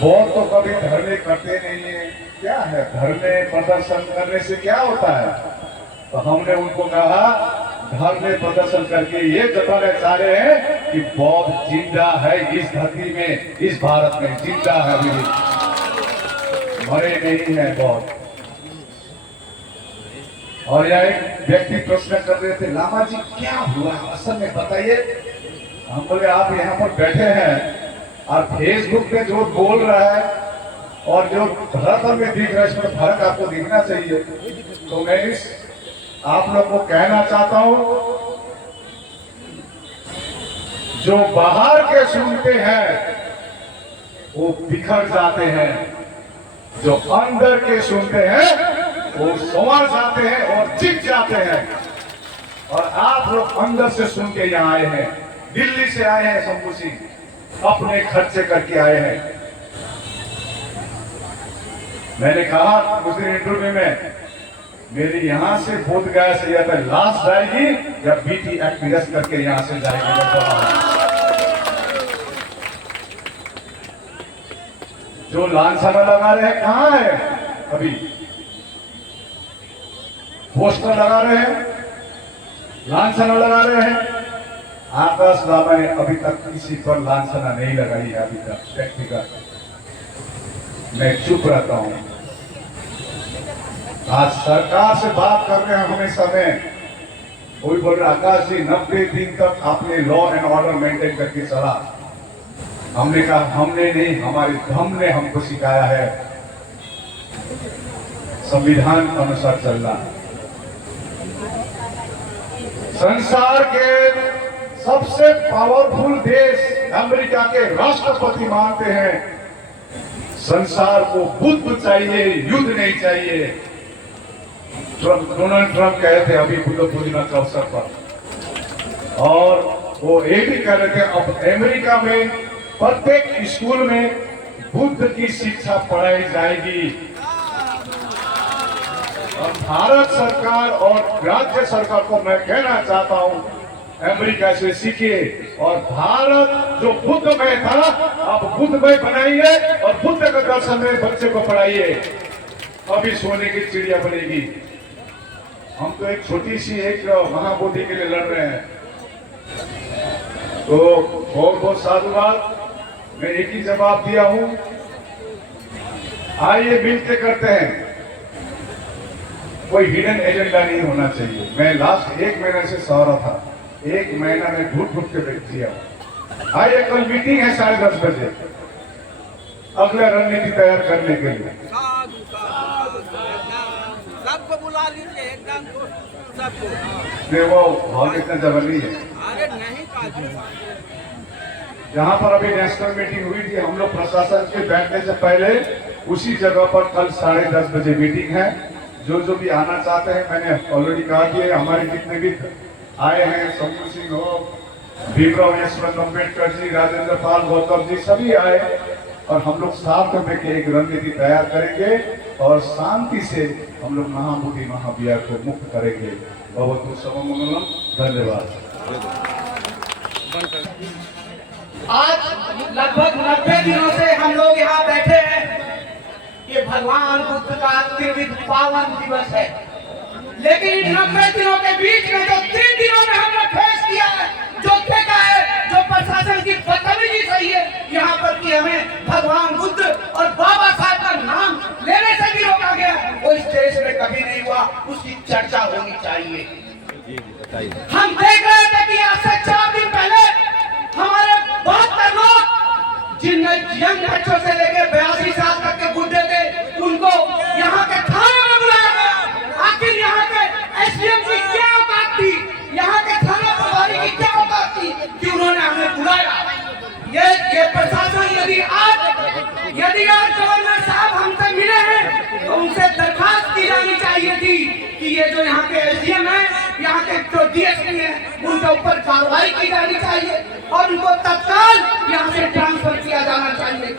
बहुत तो कभी धरने करते नहीं है। क्या है धरने प्रदर्शन करने से क्या होता है? तो हमने उनको कहा धरने प्रदर्शन करके ये जताना चाह रहे हैं कि बौद्ध जिंदा है इस धरती में, इस भारत में जिंदा है, अभी मरे नहीं है बौद्ध। और यह एक व्यक्ति प्रश्न कर रहे थे, लामा जी क्या हुआ असल में बताइए। हम बोले आप यहाँ पर बैठे हैं और फेसबुक पे जो बोल रहा है और जो धरातल में दिख रहा है इसमें फर्क आपको दिखना चाहिए। तो मैं इस आप लोग को कहना चाहता हूं, जो बाहर के सुनते हैं वो बिखर जाते हैं, जो अंदर के सुनते हैं वो संवर जाते हैं और जीत जाते हैं। और आप लोग अंदर से सुन के यहाँ आए हैं, दिल्ली से आए हैं, शंभू सिंह अपने खर्चे करके आए हैं। मैंने कहा उस दिन इंटरव्यू में, मेरी यहां से बोध गया से या तो लाश जाएगी या बीटी एक्ट करके यहां से जाएगी। जो लांछना लगा रहे हैं कहां है? अभी पोस्टर लगा रहे हैं, लांछना लगा रहे हैं। आकाश लामा ने अभी तक किसी पर लांछना नहीं लगाई है अभी तक व्यक्तिगत। मैं चुप रहता हूं। आज सरकार से बात कर रहे हैं हमेशा में, कोई बोल रहा आकाश जी 90 दिन तक आपने लॉ एंड ऑर्डर मेंटेन करके चला। हमने कहा हमने नहीं, हमारे धर्म ने हमको सिखाया है संविधान के अनुसार चलना। संसार के सबसे पावरफुल देश अमेरिका के राष्ट्रपति मानते हैं संसार को बुद्ध चाहिए, युद्ध नहीं चाहिए। डोनाल्ड ट्रंप कहे थे अभी बुद्ध पूर्णिमा के अवसर पर, और वो ये भी कह रहे थे अब अमेरिका में प्रत्येक स्कूल में बुद्ध की शिक्षा पढ़ाई जाएगी। और भारत सरकार और राज्य सरकार को मैं कहना चाहता हूं, अमेरिका से सीखिए और भारत जो बुद्धमय था अब बुद्धमय बनाइए और बुद्ध के दर्शन में बच्चे को पढ़ाइए, अभी सोने की चिड़िया बनेगी। हम तो एक छोटी सी एक महाबोधि के लिए लड़ रहे हैं। तो बहुत बहुत साधुवाद। मैं एक ही जवाब दिया हूं, आइए मिलकर करते हैं। कोई हिडन एजेंडा नहीं होना चाहिए। मैं लास्ट 1 महीने से सह रहा था, 1 महीना में घुट घुट के बैठ दिया। आइए कल मीटिंग है 10:30 बजे, अगला रणनीति तैयार करने के लिए सबको बुला लीजिए, एकदम सबको। नहीं वो भाव इतना जबरदस्त नहीं है। अरे नहीं, जहाँ पर अभी नेशनल मीटिंग हुई थी, हम लोग प्रशासन के बैठने से पहले उसी जगह पर कल 10:30 बजे मीटिंग है। जो जो भी आना चाहते हैं मैंने ऑलरेडी कहा कि हमारे जितने भी आए हैं, शंभू सिंह हो, भीमराव यशवंत अम्बेडकर जी, राजेंद्र पाल गौतम जी, सभी आए और हम लोग साथ में मिलकर एक रणनीति तैयार करेंगे और शांति से हम लोग महाबोधि महाविहार को मुक्त करेंगे। बहुत बहुत सर्वमंगलम, धन्यवाद। आज लगभग 90 दिनों से हम लोग यहाँ बैठे हैं। ये भगवान बुद्ध का त्रिविध पावन दिवस है, लेकिन इन 90 दिनों के बीच में जो 3 दिनों में हमने फेस किया है, जो देखा है, जो प्रशासन की बदतमीजी सही है यहाँ पर कि हमें भगवान बुद्ध और बाबा साहब का नाम लेने से भी रोका गया, वो इस देश में कभी नहीं हुआ। उसकी चर्चा होनी चाहिए। हम देख रहे थे कि आज से 4 दिन पहले हमारे 72 लोग जिनमें यंग बच्चों से लेकर 82 साल तक के बुढ़े थे, उनको यहाँ के थाने में बुलाया गया। आखिर यहाँ के एसडीएम की क्या औकात थी, यहाँ के थाना प्रभारी की क्या औकात थी कि उन्होंने हमें बुलाया? ये प्रशासन यदि आज गवर्नर साहब हमसे मिले हैं तो उनसे दरखास्त की जानी चाहिए थी कि ये जो यहाँ के एसडीएम है, यहाँ के जो डीएसपी है, उनके ऊपर कार्रवाई की जानी चाहिए और उनको तत्काल यहाँ से ट्रांसफर किया जाना चाहिए।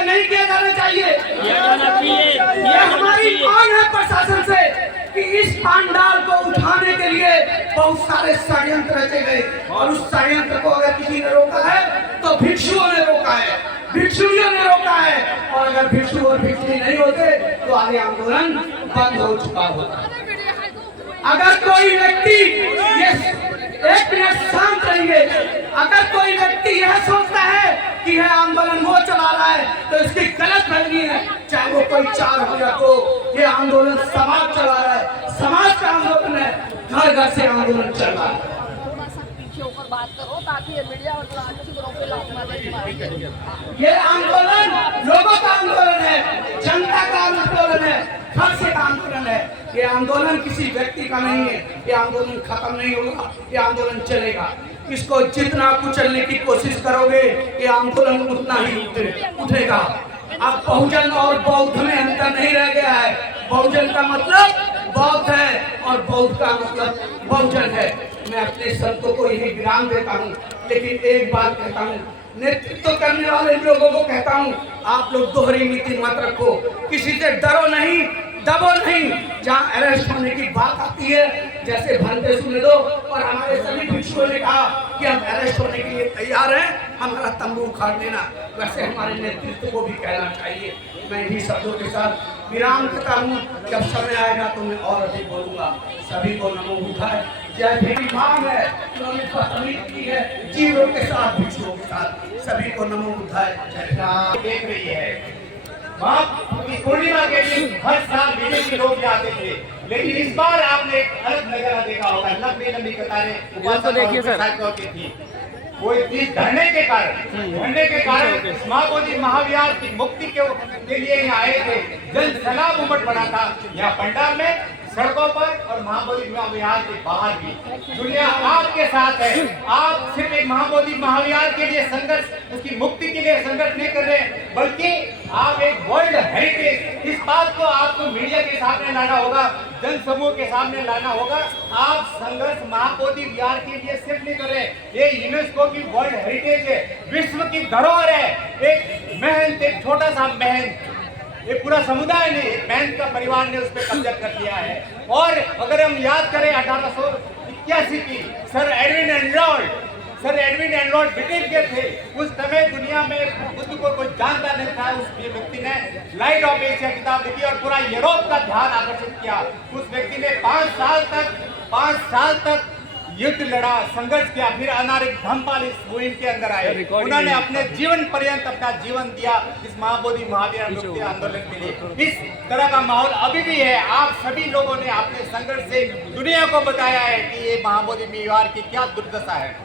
नहीं किया जाना चाहिए। ये हमारी मांग है प्रशासन से कि इस पांडाल को उठाने के लिए बहुत सारे षड्यंत्र रचे गए और उस षड्यंत्र को अगर किसी ने रोका है तो भिक्षुओं ने रोका है, भिक्षुओं ने रोका है, और अगर भिक्षु और भिक्षुणी नहीं होते तो आगे आंदोलन बंद हो चुका होता। अगर कोई व्यक्ति ये एक मिनट शांत रहिए, अगर कोई व्यक्ति यह सोचता है कि यह आंदोलन वो चला रहा है तो इसकी गलत फहमी है। चाहे वो कोई 4 हो या 2, ये आंदोलन समाज चला रहा है, समाज का आंदोलन है, घर घर से आंदोलन चल रहा है। ऊपर बात करो ताकि ये मीडिया और ये आंदोलन लोगों का आंदोलन है, जनता का आंदोलन है, घर से का आंदोलन है। ये आंदोलन किसी व्यक्ति का नहीं है, ये आंदोलन खत्म नहीं होगा, ये आंदोलन चलेगा। इसको जितना कुचलने की कोशिश करोगे ये आंदोलन उतना ही उठेगा। अब बहुजन और बौद्ध में अंतर नहीं रह गया है। बहुजन का मतलब बौद्ध है और बौद्ध का मतलब बहुजन है। मैं अपने शब्दों को यही विराम देता हूँ, लेकिन एक बात कहता हूँ, नेतृत्व करने वाले लोगों को कहता हूँ, आप लोग दोहरी नीति मत रखो, किसी से डरो नहीं, दबो नहीं। जहाँ अरेस्ट होने की बात आती है, जैसे भंते सुने दो और हमारे सभी भिक्षुओं ने कहा कि हम अरेस्ट होने के लिए तैयार हैं, हमारा तंबू उखाड़ देना, वैसे हमारे नेतृत्व को भी कहना चाहिए। मैं इन्हीं शब्दों के साथ विराम देता हूँ। जब समय आएगा तो मैं और अधिक बोलूंगा। सभी को नमो बुद्धाय। जय भीम मांग है, उन्होंने बदतमीजी की है जीवों के साथ, भिक्षुओं के साथ। सभी को नमो बुद्धाय। जय राम। देख रही है माँ पूर्णिमा के दिन हर साल विदेशी लोग आते थे, लेकिन इस बार आपने एक अलग नजारा देखा होगा। लंबी लंबी कतारें होती थी। वो इस धरने के कारण महाबोधि महाविहार की मुक्ति के लिए यहाँ आए थे। जन सैलाब उमड़ पड़ा था यहाँ पंडाल में, सड़कों पर और महाबोधि महाविहार के बाहर भी। दुनिया आपके साथ है। आप सिर्फ एक महाबोधि महाविहार के लिए संघर्ष, उसकी मुक्ति के लिए संघर्ष नहीं कर रहे, बल्कि आप एक वर्ल्ड हेरिटेज, इस बात को आपको मीडिया के सामने लाना होगा, जन समूह के सामने लाना होगा। आप संघर्ष महाबोधि विहार के लिए सिर्फ नहीं कर रहे, ये यूनेस्को की वर्ल्ड हेरिटेज है, विश्व की धरोहर है। एक महल, एक छोटा सा महल, ये पूरा समुदाय ने, एक महल का परिवार ने उस पर कब्जा कर लिया है। और अगर हम याद करें 1881 की, सर एडविन एनलॉर्ड ब्रिटेन के थे। उस समय दुनिया में बुद्ध को कोई जानता नहीं था। उस व्यक्ति ने लाइट ऑफ एशिया किताब लिखी और पूरा यूरोप का ध्यान आकर्षित किया। उस व्यक्ति ने 5 साल तक युद्ध लड़ा, संघर्ष किया, फिर अनारिक धम्मपाल इस मुहिम के अंदर आए। उन्होंने अपने जीवन पर्यंत अपना जीवन दिया इस महाबोधि महावीर मुक्ति आंदोलन के लिए। इस तरह का माहौल अभी भी है। आप सभी लोगों ने अपने संघर्ष से दुनिया को बताया है कि ये महाबोधि विहार की क्या दुर्दशा है।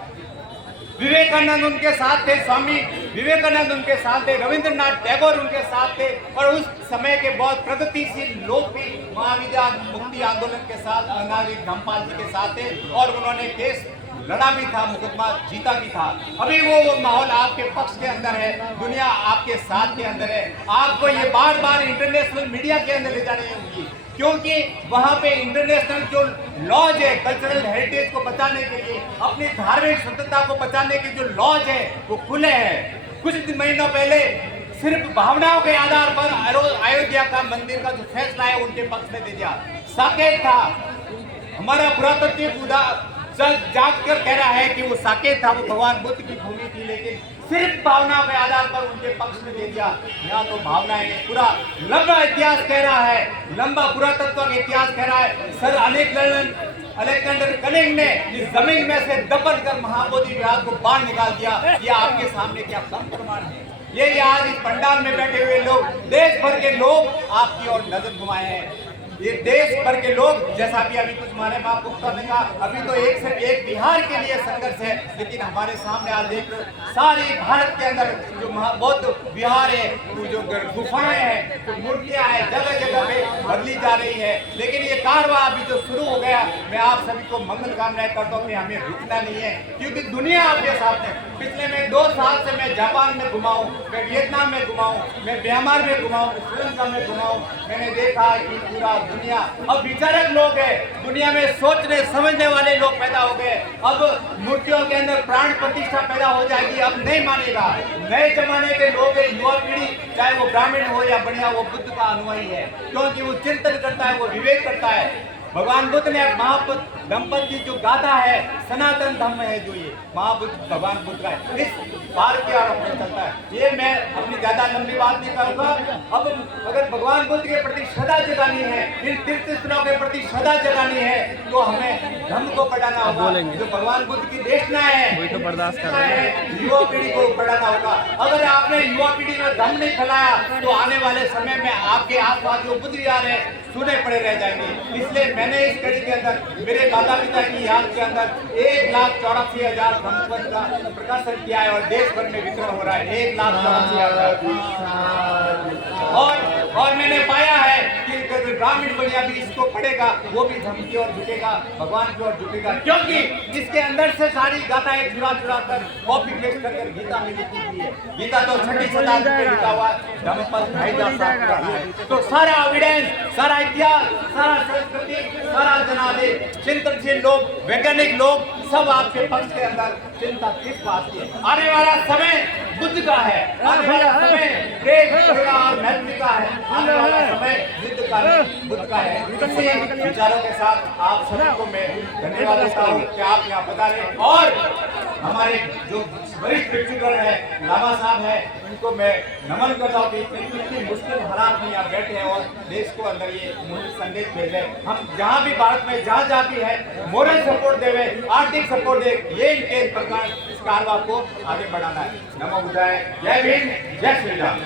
विवेकानंद उनके साथ थे, स्वामी विवेकानंद उनके साथ थे, रविंद्रनाथ टैगोर उनके साथ थे, और उस समय के बहुत प्रगतिशील लोग भी महाविहार मुक्ति आंदोलन के साथ अनारिक धम्मपाल जी के साथ थे, और उन्होंने केस लड़ा भी था, मुकदमा जीता भी था। अभी वो माहौल आपके पक्ष के अंदर है, दुनिया आपके साथ के अंदर है। आपको ये बार बार इंटरनेशनल मीडिया के अंदर ले जानी होगी, क्योंकि वहां पे इंटरनेशनल जो लॉज है, कल्चरल हेरिटेज को बचाने के लिए, अपनी धार्मिक स्वतंत्रता को बचाने के जो लॉज है वो खुले हैं। कुछ महीनों पहले सिर्फ भावनाओं के आधार पर अयोध्या का मंदिर का जो फैसला है उनके पक्ष में दे दिया। साकेत था, हमारा पुरातत्व जाग कर कह रहा है कि वो साकेत था, वो भगवान बुद्ध की भूमि थी, लेकिन सिर्फ भावना के आधार पर उनके पक्ष में दे दिया। यहाँ तो भावनाएं नहीं, पूरा लंबा इतिहास कह रहा है, लंबा पुरातत्व का इतिहास कह रहा है। सर अलेक्जेंडर कनिंग ने इस जमीन में से दबन कर महाबोधि विहार को बाहर निकाल दिया। ये आपके सामने क्या कम प्रमाण है। ये आज इस पंडाल में बैठे हुए लोग, देश भर के लोग आपकी ओर नजर घुमाए हैं। ये देश भर के लोग, जैसा भी अभी कुछ हमारे महापुरुषों ने कहा, अभी तो एक से एक बिहार के लिए संघर्ष है, लेकिन हमारे सामने आज देख सारी भारत के अंदर जो बौद्ध विहार है, वो जो गुफाएं हैं, जो मूर्तियां हैं, जगह जगह पे बदली जा रही है। लेकिन ये कारवां अभी जो शुरू हो गया, मैं आप सभी को मंगल कामनाएं करता हूँ कि हमें रुकना नहीं है, क्योंकि दुनिया आपके साथ है। पिछले मैं 2 साल से मैं जापान में घुमा हूँ, मैं वियतनाम में घुमा हूँ, मैं म्यांमार में घुमा हूँ, श्रीलंका में घुमा हूँ। मैंने देखा कि पूरा दुनिया अब विचारक लोग हैं, दुनिया में सोचने समझने वाले लोग पैदा हो गए। अब मूर्तियों के अंदर प्राण प्रतिष्ठा पैदा हो जाएगी, अब नहीं मानेगा। नए जमाने के लोग हैं, युवा पीढ़ी, चाहे वो ब्राह्मण हो या बढ़िया, वो बुद्ध का अनुयायी है, क्योंकि वो चिंतन करता है, वो विवेक करता है। भगवान बुद्ध ने महाबुद्ध दंपति जो गाथा है, सनातन धर्म है जो ये महाबुद्ध भगवान बुद्ध का है, इस बार के आरंभ में चलता है। ये मैं अपनी ज्यादा लंबी बात नहीं करूंगा। अब अगर भगवान बुद्ध के प्रति श्रद्धा जगानी है, इन तीर्थ स्थलों के प्रति श्रद्धा जगानी है, तो हमें धर्म को बढ़ाना होगा। जो भगवान बुद्ध की देशना है, तो बर्दाश्त कर रहे हैं, युवा पीढ़ी को बढ़ाना होगा। अगर आपने युवा पीढ़ी में धर्म नहीं फैलाया तो आने वाले समय में आपके आसपास जो बुद्ध विहार है सुने पड़े रह जाएंगे। इसलिए मैंने इस कड़ी के अंदर मेरे माता पिता की याद के अंदर 1,84,000 धम्मपद का प्रकाशन किया है और देश भर में वितरण हो रहा है 1,84,000। और मैंने पाया है कि ग्रामीण बनिया भी इसको पढ़ेगा, वो भी धर्म की ओर झुकेगा, भगवान की ओर झुकेगा, क्योंकि इसके अंदर से सारी गाथाएं चुरा कर कॉपी पेस्ट कर गीता में लिखी हुई है। गीता तो 6वीं शताब्दी में लिखा हुआ धम्मपद 2,500 साल पुराना है। तो सारा एविडेंस, सारा इतिहास, सारा संस्कृति, सारा जनादेश, चिंतनशील लोग, वैज्ञानिक लोग सब आपके पक्ष के अंदर चिंता किस बात की है। आने वाला समय बुद्ध का है, आने वाला समय प्रेम, करुणा और मैत्री का है, आने वाला समय युद्ध का नहीं, बुद्ध का है। इसी विचारों के साथ आप सभी को मैं धन्यवाद देता हूँ कि आप यहाँ पधारे। और हमारे जो वरिष्ठ व्यक्तिगण है, लामा साहब है, उनको मैं नमन करता हूँ कि इतनी मुश्किल हालात में यहाँ बैठे हैं और देश को अंदर ये मूल्य संदेश भेजे। हम जहाँ भी भारत में जहाँ भी है मोरल सपोर्ट देवे, आर्थिक सपोर्ट दे, ये इनके प्रकार इस कारवा को आगे बढ़ाना है। नमो बुद्धाय, जय भीम, जय श्री राम।